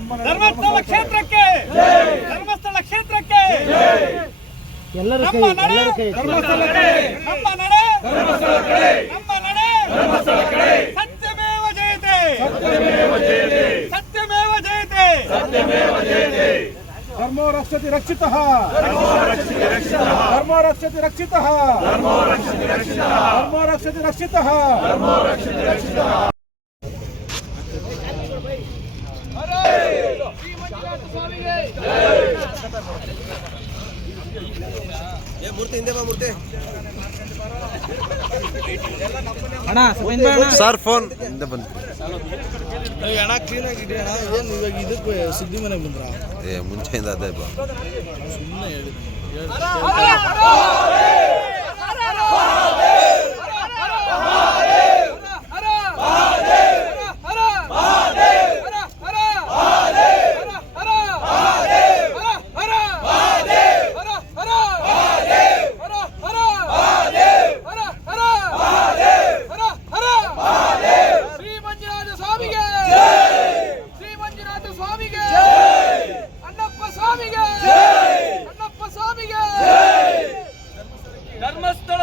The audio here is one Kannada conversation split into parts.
धर्मस्थळ क्षेत्रके जय धर्मस्थळ क्षेत्रके जय ಎಲ್ಲರೂ ನಮ್ಮ ನಡ ಧರ್ಮಸ್ಥಳಕ್ಕೆ ನಮ್ಮ ನಡ ಧರ್ಮಸ್ಥಳಕ್ಕೆ ನಮ್ಮ ನಡ ಧರ್ಮಸ್ಥಳಕ್ಕೆ ಸತ್ಯమేವ ಜಯತೇ ಸತ್ಯమేವ ಜಯತೇ ಸತ್ಯమేವ ಜಯತೇ ಸತ್ಯమేವ ಜಯತೇ ಧರ್ಮೋ ರಕ್ಷತಿ ರಕ್ಷಿತಃ ಧರ್ಮೋ ರಕ್ಷತಿ ರಕ್ಷಿತಃ ಧರ್ಮೋ ರಕ್ಷತಿ ರಕ್ಷಿತಃ ಧರ್ಮೋ ರಕ್ಷತಿ ರಕ್ಷಿತಃ ಧರ್ಮೋ ರಕ್ಷತಿ ರಕ್ಷಿತಃ ಏ ಮೂರ್ತಿ ಹಿಂದೆ ಬಾ ಮೂರ್ತಿ ಸರ್ ಫೋನ್ ಬಂತು ಅಣ್ಣ ಕ್ಲೀನ್ ಆಗಿ ಅಣ್ಣ ಏನು ಇವಾಗ ಇದಕ್ಕೆ ಸುದ್ದಿ ಮನೆಗೆ ಬಂದ್ರ ಏ ಮುಂಚೆ ಬಾ ಸುಮ್ಮನೆ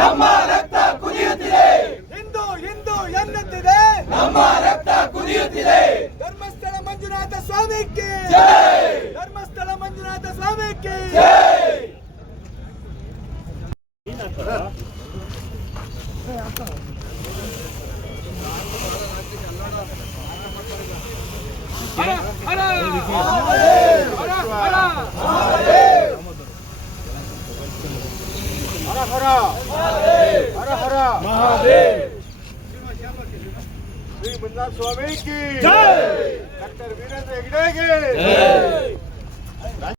ನಮ್ಮ ರಕ್ತ ಕುದಿಯುತ್ತಿದೆ ಇಂದು ಇಂದು ಎನ್ನುತ್ತಿದೆ ನಮ್ಮ ರಕ್ತ ಕುದಿಯುತ್ತಿದೆ ಧರ್ಮಸ್ಥಳ ಮಂಜುನಾಥ ಸ್ವಾಮಿಕ್ಕೆ ಧರ್ಮಸ್ಥಳ ಮಂಜುನಾಥ ಸ್ವಾಮಿಕ್ಕೆ ಹರ ಹರ ಹರ ಹರ હર હર હર મહાદેવ શ્રી મંદાર સ્વામી કી જય ડોક્ટર વિરેન્દ્ર હેગડે જય